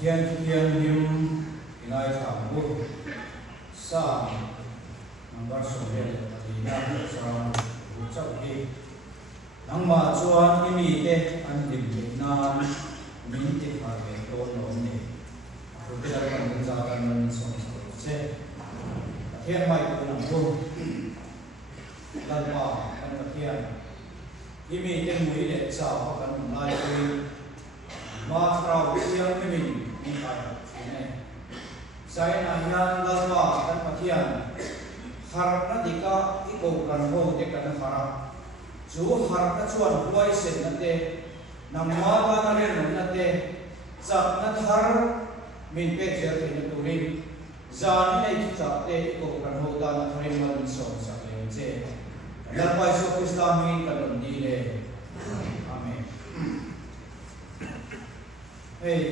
thiên thiên him ngay thẳng bu sa number số hệ thì đang sang bu chau đi nang ma chuan imi te an lim na min te ha ve to no ne ko te ra kan za kan man som se thiên mai ko nang bu lan ma kan thiên imi te mui le cha ha kan nai ko ma trao siang imi ni ai ne sai na yan lan ma kan thiên har na dika iko kan ho te kan hara chú har na chuan huai sen na te nam ma ba na re no na te chak na thar min pe cher te na turin zan nei chu chak te ko kan ho da na thare ma min so sa le che la pai so krista min kan on di le amen hey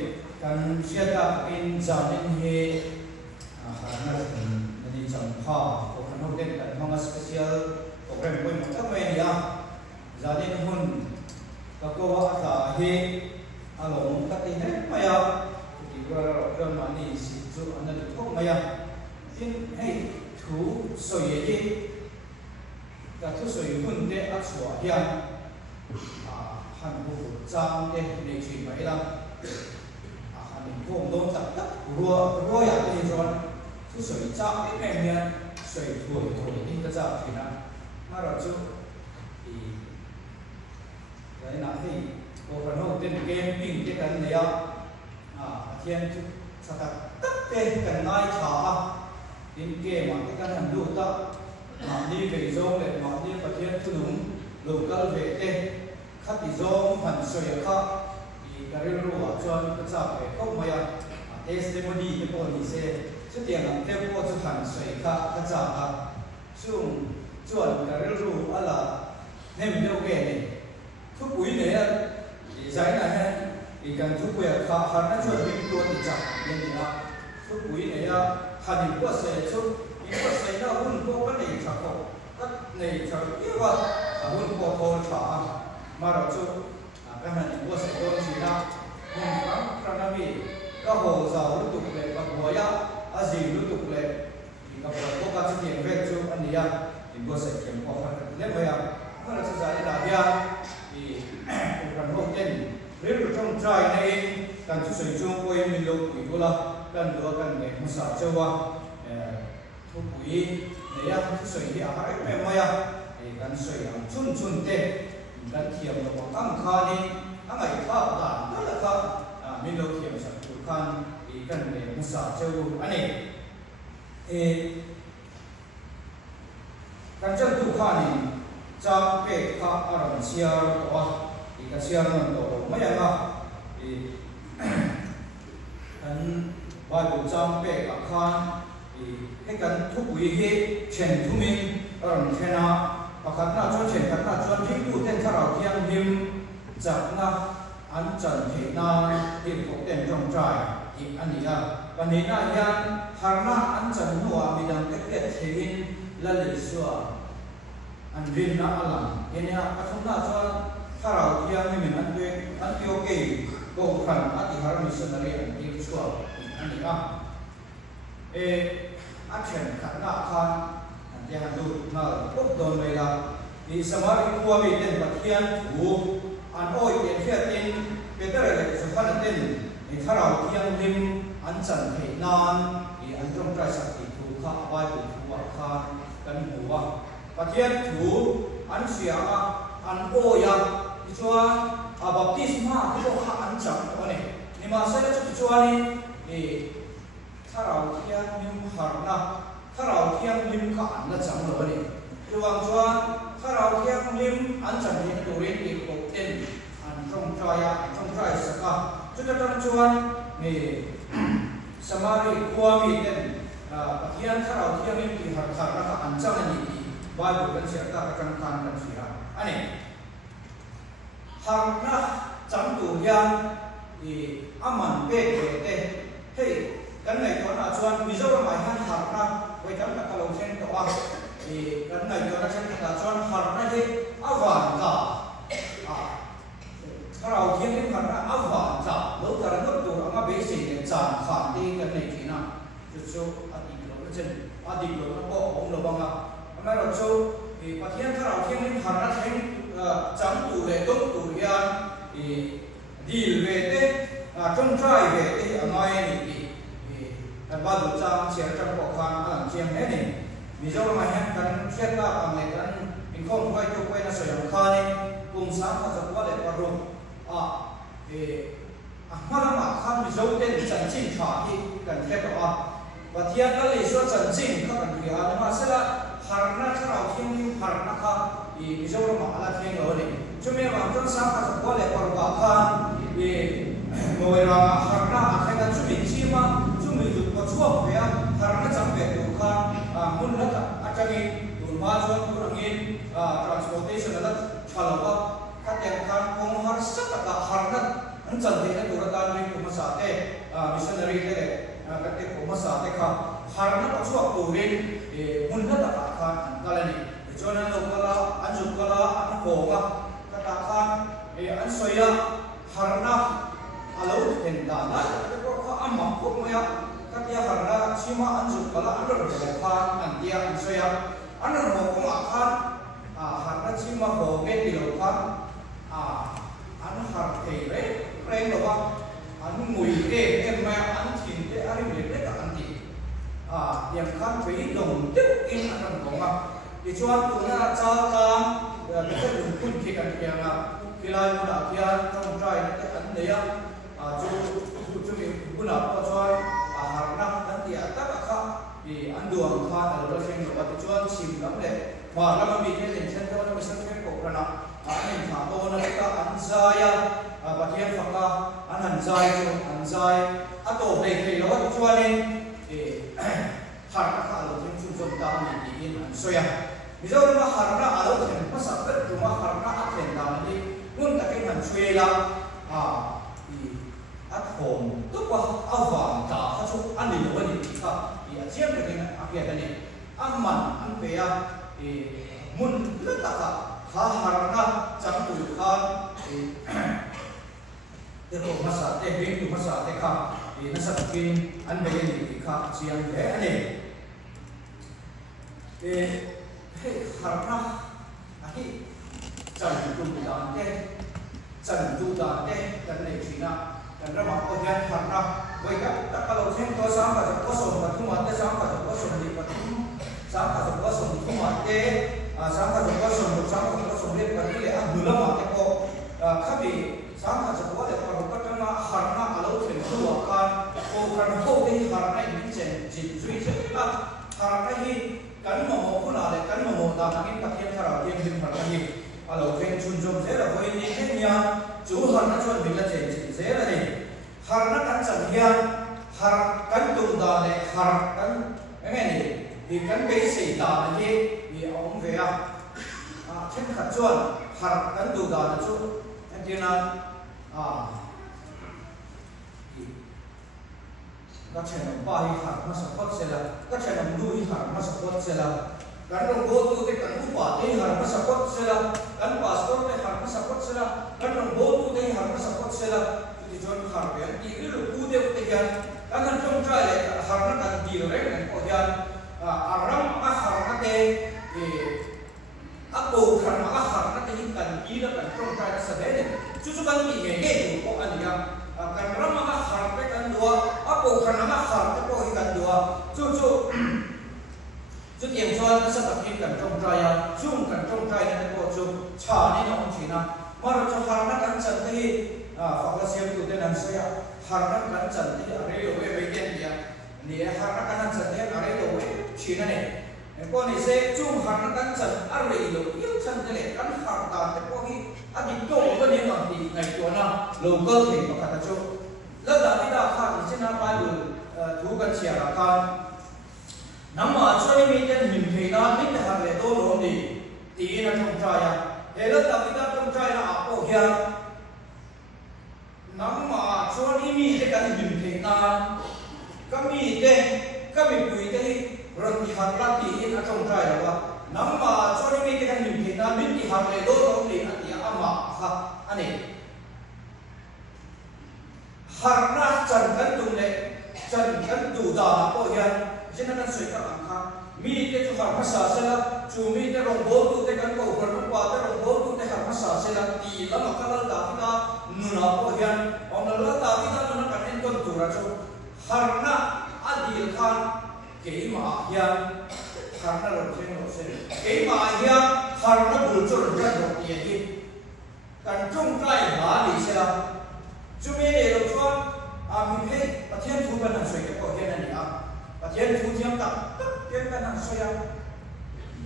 kan sia ta in zan in he ha na ni cham pha ko kan ho den kan hong special program ko mo ta mai ya zanin hun kakowa ta he along kati he maya tiwara ro mani si chu anan ko maya tin hey thu so ye ye ta thu so yu hun de a chua hian han bu chang de ne chi mai la han ko dom tak tak ruo ya te ron thu so cha ke me mian so thu ni ta cha thina ma ro chu đấy là thì cô phần hậu tên game mình cái cần này thiên chút sao ta tất tên cần ai trả đến game mà cái cần hành đủ ta mà đi về dâu để mà đi và thiên thu đúng lục cơ về tên khát thì dâu phần sợi khác thì cái rêu rùa cho cái sao về không mày testimony cái bộ thì sẽ xuất hiện làm theo bộ cho phần sợi khác cái sao khác chung chuẩn cái rêu rùa là nên mình đâu cái này thuốc quý này thì giải này ha thì cần thuốc quý khá khá nó cho mình luôn thì chẳng nên là thuốc quý này hành hình của sẽ chút những của sẽ nó hun có vấn đề chẳng có các này chẳng biếtว่าhun có thôn trả mà rồi chút cái hành hình của sẽ luôn chỉ là hun khám khám mi các hồ giàu lúc tục lệ các hồ ya gì lúc tục lệ thì các hồ có các chuyện về chút anh đi thì của sẽ kiếm khó khăn nên bây giờ nó là sự giải là ya thì cần hỗ trợ nếu được trong trái này cần chú sử dụng quay mình lâu quỷ của là cần đưa cần để một sản châu qua thuốc quỷ để chú sử dụng hãy mẹ mày thì cần sử dụng chun chun tê cần thiểm được một tăng khan đi tháng ngày khác đàn rất là khác mình lâu thiểm sản phụ khan thì cần để một sản châu anh này thì cần chân phụ khan thì trang bệ khá aram chia đó thì cái chia nó tổ mấy anh thì anh bài bộ trang bệ cả khan thì cái cần thúc quý hệ chuyển thu minh aram thế nào và khán giả cho chuyển khán giả cho những cụ tên thảo đạo thiên him giặc na anh trần thế na thì cũng tên trong trại thì anh ấy là và nên là hiện hàng na anh trần hùa mình đang cách biệt thế in là lịch sử anh viên na alam ini akan na cho harau dia mình anh tiêu kê cô khăn ati har missionary anh tiêu chua anh đi anh chuyển khăn na khan anh dia han du na quốc đồn này là đi samari qua bị tên bát hiền thủ anh oi tiền phiệt tin Peter là số khăn tên thì harau dia lim anh trần thế nan thì anh trong trai sắc thì thủ khá vai thủ khan cần hùa và thiên thủ anh xia anh oya cho baptisma cái đó họ anh chẳng có này nhưng mà sẽ là cho anh thì thà nào thiên lim hạt na thà nào thiên lim cả anh là chẳng rồi này rồi cho thà nào thiên lim anh chẳng hiện đồ đến thì có tên anh trong trai saka cho cho anh thì samari qua mi tên thiên thà nào thiên lim thì hạt na anh chẳng là gì Bible kan cerita akan kan sihat. Ani, harna jam tu yang di aman bete. Hey, kan ngai tuan acuan mizo ramai han harna, wei jam nak kalau sen doa. Di kan ngai tuan acuan harna he awan ka. Kalau dia ni harna awan ka, lalu karena tu ama besi chu ati lo na chen adi lo na ko om lo banga ama ro chu e pathian thara thiang nin har na theng cham tu le dong tu hian e dil ve te trong trai ve te angai ni kan ba lu chang chiang chang ko khan alang chiang he ni mi zo ma han kan thiat ta am le kan in khom khoi tu kwai na so yang kha ni kum sa kha za kwa le paru mana ma khan mi zo ten chan chin tha hi kan thiat ta pathian la le so chan chin kha kan ri a ma sala har na thara thiang ni har na kha mi zo ma ala thiang lo ni chume ma ton sa kha za kwa le paru ba khan ngồi ra har na a kha chu mi chi ma mi du ko chuo pe a har na chang pe tu kha mun na ta atagi tu ma chuan tu angin transportation la chalawa ka te khan kong har sa ta har na an chan de na tu ra ta ri ku ma sa te missionary te ka te ku ma sa te kha har na ko chuo tu ri mun na ta kha an ka la ni chuan an lo kala an ju kala an ko ga ka ta kha an soya har na alo ten da na ko kha amma ko ma ya katia harna sima anju kala andor ko khan antia ansoya andor mo ko akhan harna sima ho ge ti lo khan an har te re reng lo wa an mui ge em ma an thin te ari le le ka anti yang khan pe dong te in an ko ma ti chuan tu na cha ka be ke lu kun ki kan ya na kilai mu da kya trong trai te an ne ya chu mi bu na ko chuan harna kan dia ta kha an duang kha lo sing lo ti chuan sim lam le ma lam mi te len chen to na mi san ke ko kana an tha to na ka an zaya pathian phaka an zai chu an zai a to pe pe lo ti chuan har ka lo sing chu chom ta ni ti in an soya mi zo ma harna a lo thlen ma sa ka tu ma harna a thlen da ni mun ta ke han chue la at home tu qua avam ta ha chu an ni lo ni kha ya chiam le na a pia ni amman an pe ya mun la ta ka ha harna chang tu kha te ko masa te ring tu masa te kha na sa kin an be ni kha chiam le ani harna ahi chang tu da te chang tu da te kan le china dan ramah kojan harna baik tak kalau saya kau sama tak kosong batu mati sama tak kosong di batu sama tak kosong di mati sama tak kosong di batu le abdullah mati ko kami sama tak boleh kalau kerana harna kalau saya keluarkan ko kerana ko di harna ini jadi jadi harna ini kan mau pun ada kan mau dah mungkin pakai cara dia di harna ini kalau saya cunjung saya boleh ni hanya jauh harna cuma bila saya ni harna kan canhian har kan tung da le har kan ngai ni di kan be sei da ni di ong ve chen khat chuan har kan tu da na chu antina ka chen ba hi har ma support sela ka chen du hi har ma support sela kan ro go tu te kan u pa te har ma support sela kan passport te har ma support sela kan ro go tu te har ma support sela ti jon har pe ti ru ku de te gan kan trong trai le har na kan di re kan ko yan aram a har na te a ko khan a har na te hin kan di na kan trong trai sa de ne chu chu kan ni ge ge ko an ya kan ram a har pe kan dua a ko khan a har te ko hi kan dua chu chu chu tiang chuan sa tak hin kan trong trai ya chung kan trong trai ne ko chu cha ni na ong china ma ro chu har na kan chan te hi fakla siam tu te nan soya har na kan chan te are lo we ve ken dia ni har na kan chan te are lo we china ne ko ni se chung har na kan chan are lo yu chan te le kan har ta te ko hi a di to ko ni no di ngai to na local the ko ka chu la da ni da kha ni china bible thu kan chia ra kan namma choi mi ten min the na min har le do lo ni ti na thong cha ya he la da ni da thong cha na a ko hian namma choi mi te kan min the na kami te kami pui te ron ti har la ti na thong cha ya wa namma choi mi te kan min the na min ti har le do lo ni a ti ama kha ani har na chan kan tum le chân kan du da ko hian jena kan soi ka ang kha mi te chu har ma sa se la chu mi te rong bol tu te kan ko phar ma pa te rong bol tu te har ma sa se la ti la ma kala da ta nu na ko hian ong la la da ta nu na kan en ton tu ra chu har na adil khan ke ma hian har na ro chen ro se ke ma hian har na bul chu ro jan ro ti hi kan chung trai ma li se la chu mi le ro chuan mi phei pathian thu ban han soi ke ko hian ani a pathian thu thiam tak cái năng xoay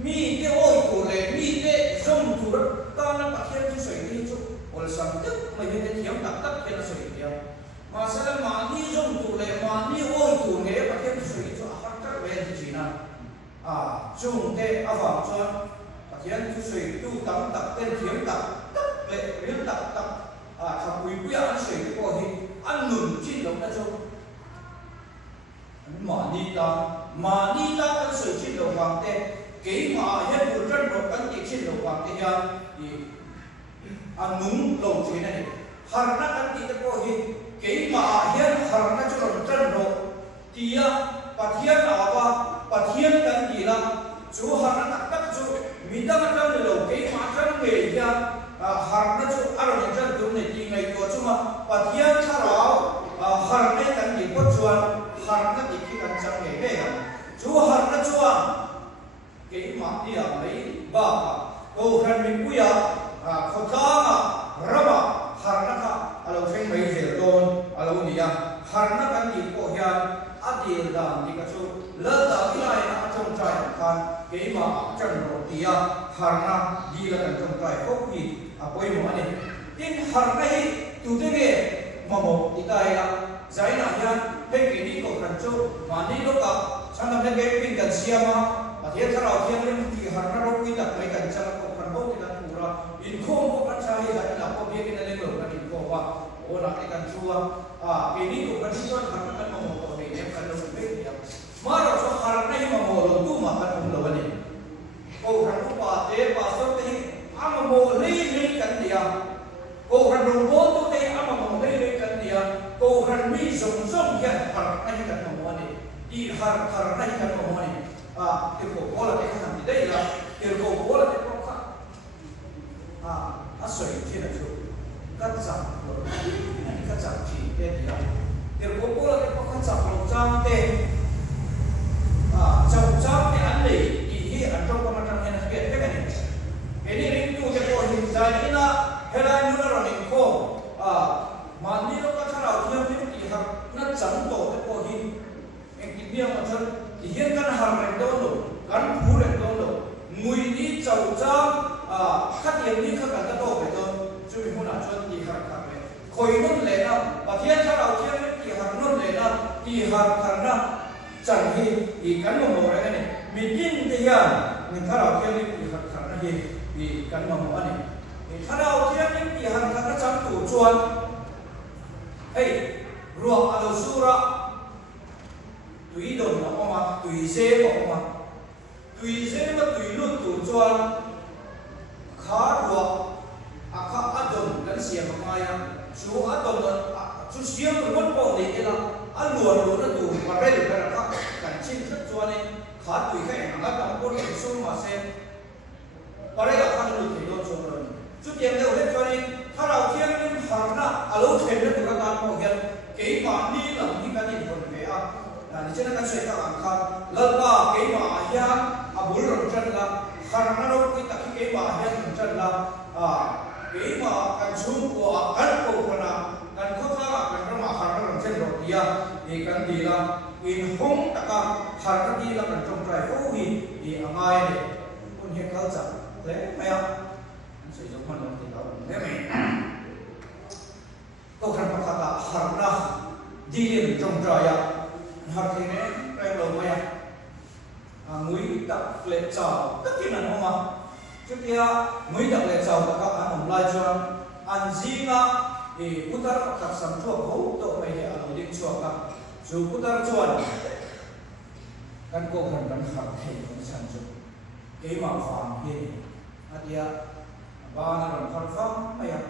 mi cái ôi của lệ mi cái rong thủ đất ta nó bắt hiện cái sợi đi chút hoặc là sản tức mà những cái thiếm đặc tất cái là sợi đi mà sẽ là mà đi rong thủ lệ mà đi ôi của nghề bắt hiện cái sợi chút phát các bên thì chỉ là chung thế vào cho bắt hiện cái sợi tu tắm đặc tên thiếm đặc tất lệ thiếm đặc đặc thằng quý quý ăn sợi cái có gì ăn nừng chín lắm đã cho mà đi ta kan soi chin lo wang te ke ma hian bul ran ro kan ti chin lo wang te hian i anung lo chin ani har na kan ti te ko hi ke ma hian har na chu ron ran ro tia pathian awa pathian kan ti la chu har na tak tak chu mi da ma tan lo ke ma tan nge hian har na chu aron ran tu ne ti ngai ko chu ma pathian tharau har ne kan ti ko chuan har na ti ki kan chang nge ve chú har na chuan cái mặt đi à mấy ba câu khen mình quý à khâu ta raba har na ka alo khen mấy giờ tôn alo ni à har na kan đi ko hian adi lam đi ka chu lỡ ta cái này na trong trai kan cái mà chân rồi thì har na đi là kan trong trai khóc gì quay một anh tin har na hi tu thế nghe mà một tí tay là giải na hian cái đi ko kan chu mà đi lúc cả sangat lagi pinggan siapa, dia kalau dia mesti harus rokok tak mereka jangan kau kan bau tidak pura, info kau kan saya hari nak kau dia kena lelur kan info orang ikan cua, ini kau kan siapa harus kan mau kau ini kan lebih dia, marah so harap ni mau lalu tu makan umur ni, kau kan lupa dia pasal ni, ama mau lei kan dia, kau kan rokok tu dia ama mau lei kan dia, kau kan mi song kan harap ni kan mau ni. Di har na ikan mo ni ko bola te kan di dai la ko bola te ko ka asoi chi na chu ka cha ko ni ka cha chi te di la ko bola te ko ka cha lo chang te chang te an nei hi an to ko ma tang na ke te ka ni ring tu te ko hin dai ina hela nu na ro ni ko ma ni lo ka thara thiam ni ti ha na chang to te ko hin dia macam dia kan harap dulu, kan pura dulu, mui ni jauh kat yang ni kan tahu betul, cuma mana cuman dia harap koi nun lena, bagian cara dia dia harap nun lena, dia harap karena canggih ikan membawa ni, mungkin dia ni cara dia ni harap karena dia ikan membawa ni, cara dia ni dia harap karena canggih cuman, ruang atau surah tùy đồn là có mà tùy dê có mà tùy dê mà tùy luôn tùy chuan khá ruột khá đồn cái gì mà mai chú đồn chú xiêm rồi mất bỏ đi là luôn luôn nó tùy mà đây được cái là cảnh chín rất chuan này khá tùy cái hàng ăn làm con cái số mà xem và đây là khá luôn thì đồn chuan rồi chút tiền đâu hết cho nênถ้าเราเที่ยงนี่หันหน้าเราเห็นแล้วตัวการมองเห็นเกี่ยมันนี่หลังที่การยิงคนเสียนี่เช่นนั้นช่วยกันครับแล้วก็เกี่ยมาเฮียบุรุษจันละขณะเราคุยตะกี้เกี่ยมาเฮียจันละเกี่ยมากันชุ่มกว่ากันโกงนะกันข้าวท่ากันประมาณขณะเราเช่นรถเดียนี่กันดีละอินห้องตะการขณะดีละกันจงใจโอ้ยนี่อะไรเนี่ยคนเห็นเขาจับเลยไหมอ่ะช่วยจงมันลงที่เราได้ไหมก็ขันพักตาขณะดีเรื่องจงใจอ่ะหากที่นี้แรงลงไหมมุ้ยตักเล็ดเจ้าตักที่นั่นออกมาจุดที่มุ้ยตักเล็ดเจ้าตักอันผมไล่จวนอันจีน่ะพุทธะตักสัมชั่วเขาโตไปเนี่ยอันดิ้งชั่วกันจูพุทธะจวนกันโกขันกันขับให้ของฉันจูเกี่ยมาฟังเฮอันเดียบ้านเราขับฟังไม่อะ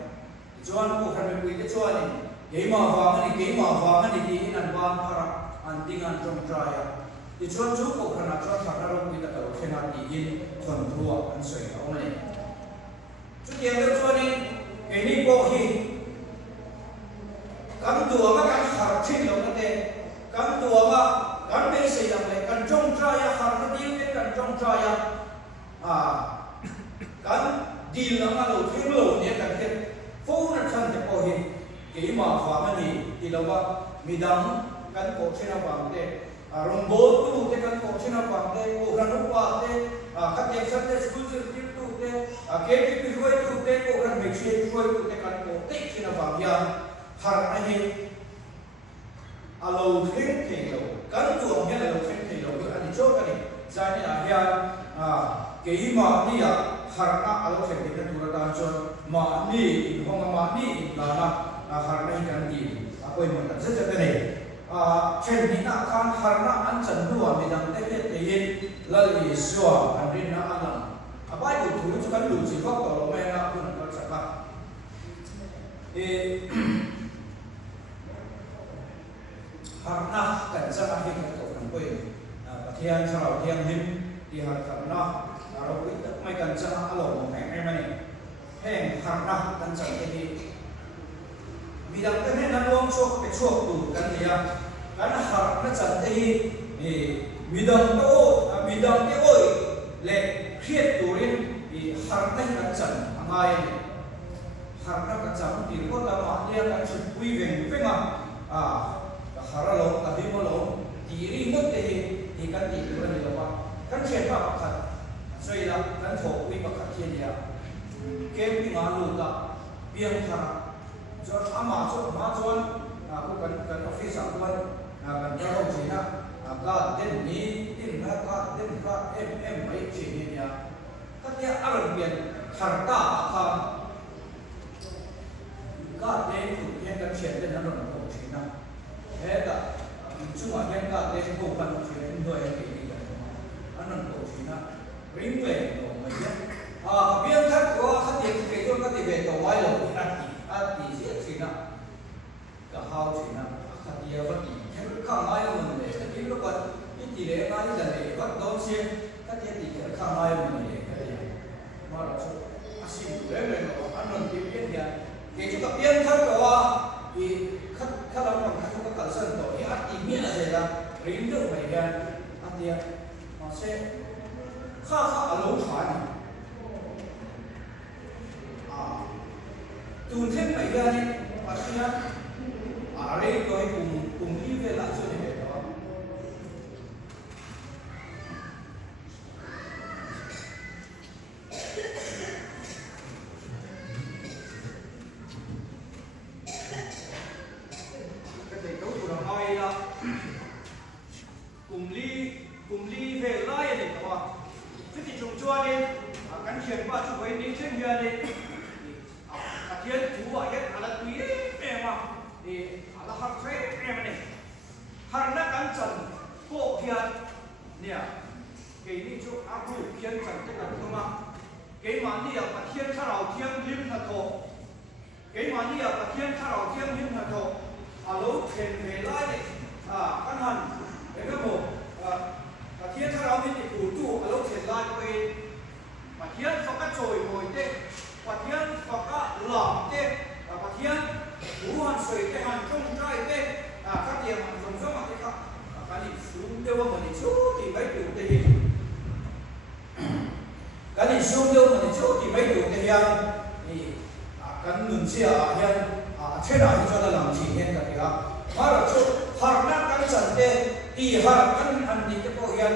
จวนโกขันไปคุยกับจวนนี่เกี่ยมาฟังนี่ที่นั่นบ้านพระ an ting an trong traya ti chuan chu ko khana chuan thakna ro pi ta ka thena ti in thon thua an soi ka omani chu tiang le chuan in ke ni ko hi kan tua ma kan har thin lo na te kan tua ma kan be sei dang le kan trong traya har na ti te kan trong traya kan dil na ma lo thim lo ne kan te fo na chan te ko hi ke ma fa ma ni ti lo ba midang kan ko chena ba te rong bo tu te kan ko chena ba te ko ran ru pa te ka te sa te school se ti tu te ke ti pi roi tu te ko ran me chi roi tu te kan ko te chena ba ya har na hi alo thim ke lo kan tu ong he lo thim ke lo ani cho ka ni za ni a ya ke ma ni ya har na alo thim ke tu ra ta cho ma ni hong ma ni la na har na kan ti apoi mo ta se te ne chen ni na kan har na an chan ruwa mi dang te he te yin lal li swa an rin na alam abai bu thu chu kan lu chi fak to lo me na kun ka cha ka har na kan cha a hi ka ko kan poi pathian charo thiang him ti har har na ro wi ta mai kan cha a lo mo mai mai ni heng har na kan cha te hi midang te ne na luang chok pe chok tu kan nia kan har na chan te hi midang te oi le khiet tu rin har na kan chan angai har na kan chan ti ko ta ma nia kan chu wi veng venga har lo ta hi mo lo ti ri ngot te hi kan ti ko ni lo ba kan chen pa khat soi la kan tho wi pa khat thiên ya kem pi ma lu ta piang tha cho ama cho ma chuan ko kan office a chuan kan ta ho china ka den ni tin na ka den ka em mai chi ni ya ta ya aron bian thar ta kha ka den ku yen kan chen den na ron ko china he ta chu ma yen ka den ko kan chen do ya ki ni anon ko china ring le ko mai ya bian thar ko kha ti ke jo ka ti be to wai lo ti si china ka hao china ka ti ya ba ti ka mai mo ne ka ti lo ka ti le ka ni da le ba do si ka ti ka mai mo ne ka ti ma ra so asin le le no anon ti bien ya ke ju ka bian thar ko wa i kha la ma ka ko ka san to ya ti mi na se la rin do mai ga a ti ya ma se kha a lo thwa ni tuần thêm mấy giờ đi, bác sĩ á, ở đây tôi cùng đi về lại cho nên đó. Cái thầy cấu của nó nói là cùng ly về lại để đó. Thế thì chúng cho đi, căn chuyện qua chúng với đi trên here đi. Thiên chú ở hết là quý em mà thì là học thế em này hàng năm cán trần hộ thiên nè cái này chú áp dụng thiên trần cái là không mà cái mà đi ở thiên sa đầu thiên lim thật thổ cái mà đi ở thiên sa đầu thiên lim thật thổ lỗ thiền về lại này căn hẳn cái bộ thiên sa đầu thì đủ trụ lỗ thiền lại về mà thiên có các chồi ngồi tê và thiên có các lỏng tê và thiên vũ hàn水tê hàn trong trai tê các điểm hàn giống giống mà tê khác cái này xuống tiêu mà này chú thì mấy điều tê hình cái này xuống tiêu mà này chú thì mấy điều tê hình thì cái nương chia hiện thế nào cho nó làm chỉ hiện cái đó mà là chú hàng năm cái trận tê thì hàng năm ăn đi cái bộ hiện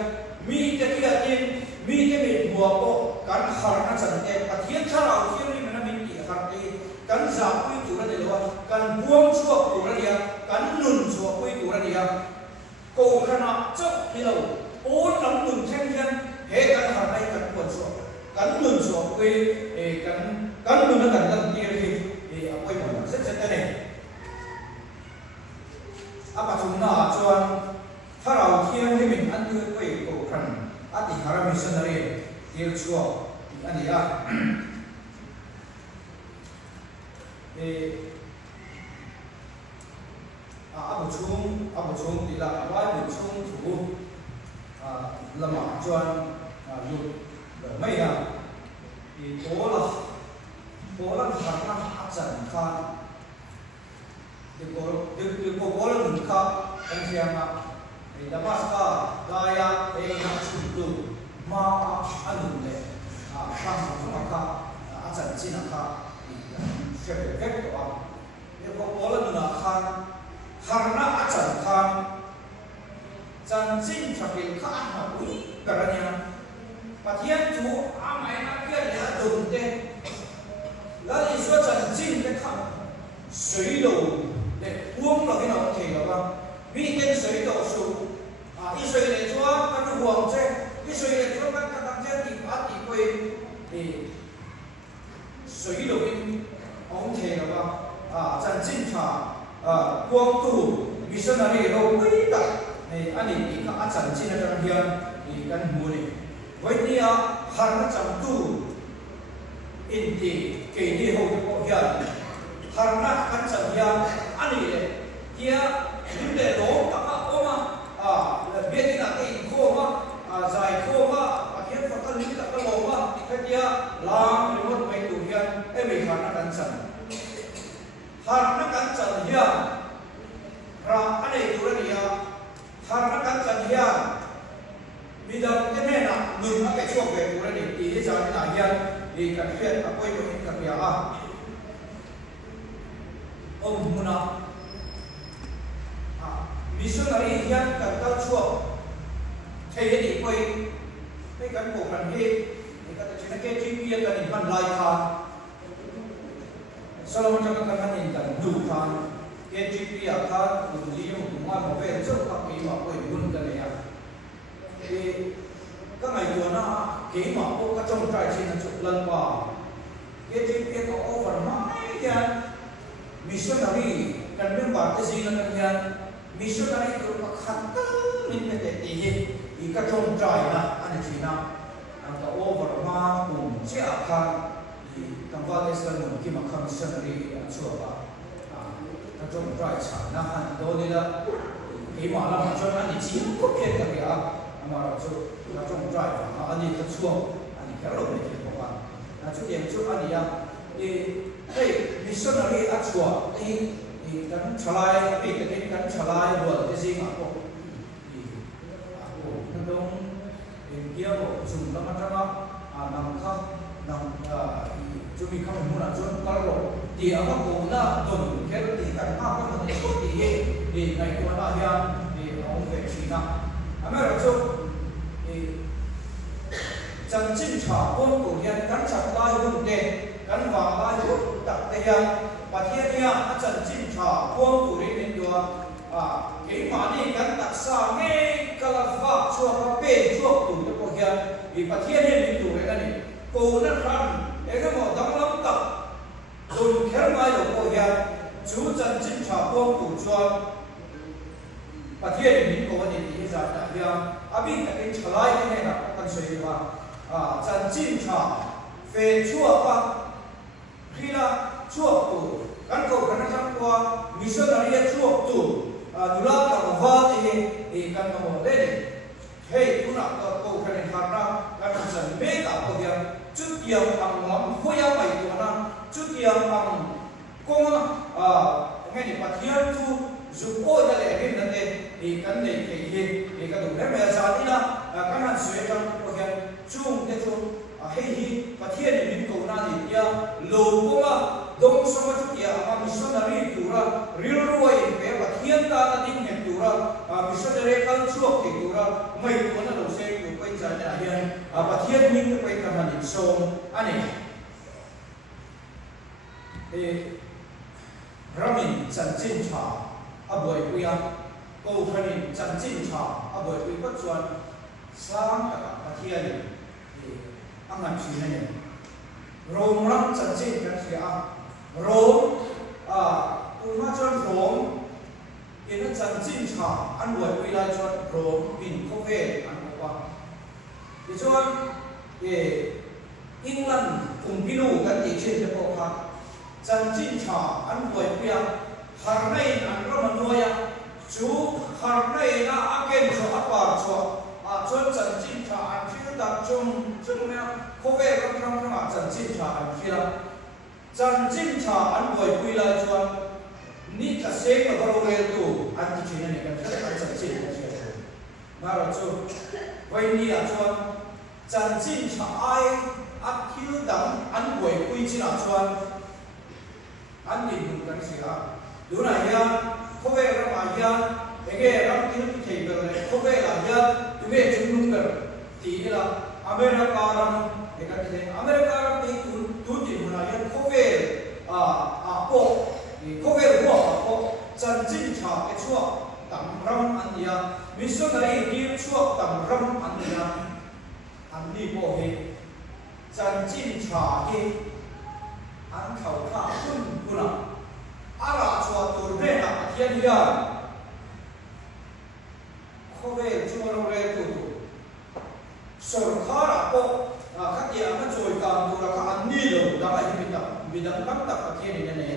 mi tê kia tin mi tê bị mùa bộ cái hàng năm trận tê và thiên cha nào thiên đi mà mình chỉ hàng tê cái giảm quy tụ ra để lo cái buông chuộc tụ ra đi cái nôn chuộc quy tụ ra đi cầu khăn nào chốc thì đâu ôn lắm nôn thêm thiên hết cái hàng này cái buông chuộc cái nôn chuộc quy cái nôn nó cần làm kia thì quay một rất rất này apa chúng choถ้าเราเที่ยวให้มันอันนี้ก็อีกครั้งอันที่ฮารามิชันนารีเที่ยวชัวอันนี้ abu chung thì là vai bu chung thủ làm chuan lụt mấy thì bố là khả năng áp dẫn khan thì bố là người khác anh chị em thì đã bắt cả gaya ấy là chủ lực mà anh dùng để tham gia vào các áp dẫn chính là các sẽ bị vết của anh thì bố là người khan khả năng áp dẫn khan chân chính cho cái khả năng quý cái này và thiên chủ mày nó kia là dùng để là đi xuất chân chính cái khả水道để uống vào cái nào thì là bao vì cái水道số cái水này cho các cái hoàng chế cái水này cho các cái chế thì bắt thì quay thì水道cái ông thì là bao chân chính trả quang tu missionary đâu quý cả này anh ấy thì các chân chính là trong hiện thì cái mua này với nia hàng nó chẳng tu in thì cái đi hậu của hiện karena kan saja ani dia hindi do taka oma bieti na ti koma zai koma akhian fakal ni taka loma dia lam remote mai tu hian emi khana kan san harna kan san hian ra ani turania harna kan san hian midam tene na nun na ke chok ve turani ti ja ni na hian di kan fiat apoi mo ni kan ya ông muna missionary hian kan ta chuo thei ni koi cái kan ko kan he cái ta china ke chi pi kan ni man lai kha Solomon cha kan ni kan du kha ke chi pi a kha du ji yo tu ma mo ve cho ka ki ma koi bun kan ya ke ka ngai tu na ke ma ko ka chong trai chi na chu lan pa ke chi pi ko over mai hian missionary kan member te zina kan hian missionary ko pakhat ta min me te ti hi I ka chong trai na ani china an ka over ma kum che a kha I tam va des kan mun ki ma kha missionary an chua ba ka chong trai cha na han do ni la ki ma la ma chon ani chi ko phe ka ya ama ra chu ka chong trai ba ani ka chua ani ka lo ne ki ko ba na chu yen chu ani ya hey missionary achua kan chalai kan chalai wal te jing ko kan dong kia ko chung lama tama nam kha nam chu mi kha mu na chon kar ro ti ava ko na don ker ti kan ma ko ne ko ti he ngai ko na ya ong ve china amara chu chân chính trả quân của nhân cắn chặt lai hùng đề cắn vào lai hút đặt tay và thiên nha chân chính trả quân của đến đùa cái mà đi cắn đặt xa nghe cả là pháp chùa và bể chùa tủ cho cô hiền vì và thiên nhiên đi tủ cái này cô nó khăn để cái mỏ đóng lắm tập dùng khéo mai của cô hiền chú chân chính trả quân của chùa và thiên nhiên cô này thì ra đại hiền abi cái trả lai cái này là con suy mà chân chính trả về chùa và khi là chùa tủ kan ko kan tham qua missionary chùa tủ nula ka va thì kan mo le hey tu na ko kan tham na kan san me ka ko ya chút tiang ang lam khoya bai tu na chút tiang ang ko nghe ni pathian tu zu ko da le rin na te kan nei ke hi ka du le me sa ti na kan han sue kan ko ya chung te chung hi pathian ni min ko na ni ya lo ko ma dong sama tu ya ama missionary tura real roi pe pathian ta na ding hem tura missionary kan chuak ke tura mai ko na lo se ko pai ja na hian pathian min ko pai ka man som ani ramin chan chin cha aboi puya ko khani chan chin cha aboi pui pat chuan sang ta pathian angan chi na ne rom ram chan chin kan sia rom uma chuan rom in chan chin cha an boi pui lai chuan rom bin ko ve an ko ti chuan England cùng Pinu kan ti chen te ko kha chan chin cha an boi pui har nei an ro ma noya har nei na again cho apar cho a chon chan chin tha an thil tak chung me khove kam thang a chan chin tha an thila chan chin tha an boi pui la chuan ni ka se ka ro re tu an ti chin ne kan thla chan chin ka che ma ro chu vai ni a chuan chan chin tha ai a thil dang an boi pui chin a chuan an ni mun kan se a du na ya khove ram a ya ege ram tin ti thei ber le khove la ya du ge chung nung ber ti la america ram ega ti america ram ti tu ti huna ya khove a po ni khove ro po chan chin cha e chua tam ram an ya missionary ni chua tam ram an ya an ni po he chan chin cha he an khau kha kun kuna ara chua tur ne na hian ya khove chua ro re tu सरकार को खाती आम जोई काम दूरा का अन्नी लो दागा ही बिदम तक तक के ने ने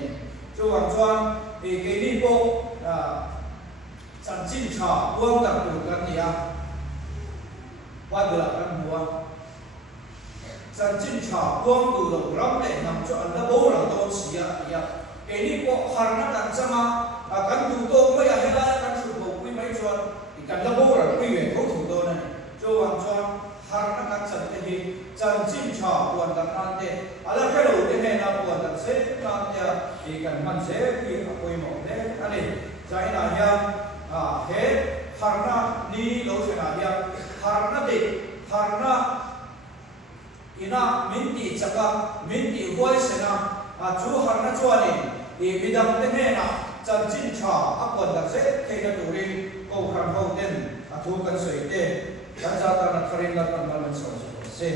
जो वांचवान ए केनी को संचिन छा बुang तक तु kan ya wadula kan buang Sachin छा buang tu lo ram le nam cho an da bo ra to sia ya केनी को harna kan sama kan tu to ko ya hela kan su ko pi mai chuan kan da bo ra pi ve ko tu to na जो वांचवान har na kan chan te hi chan chin cha puan dan an te ala khelo te ne na puan dan se na te hi kan man se ki a koi mo ne ani chai na ya he har na ni lo se na ya har na de har na ina min ti chaka min ti hoi se na chu har na chu ani e bidam te ne na chan chin cha a puan dan se ke na tu ri ko kham ho den a thu kan soi te kan za ta na kharin la kan man so se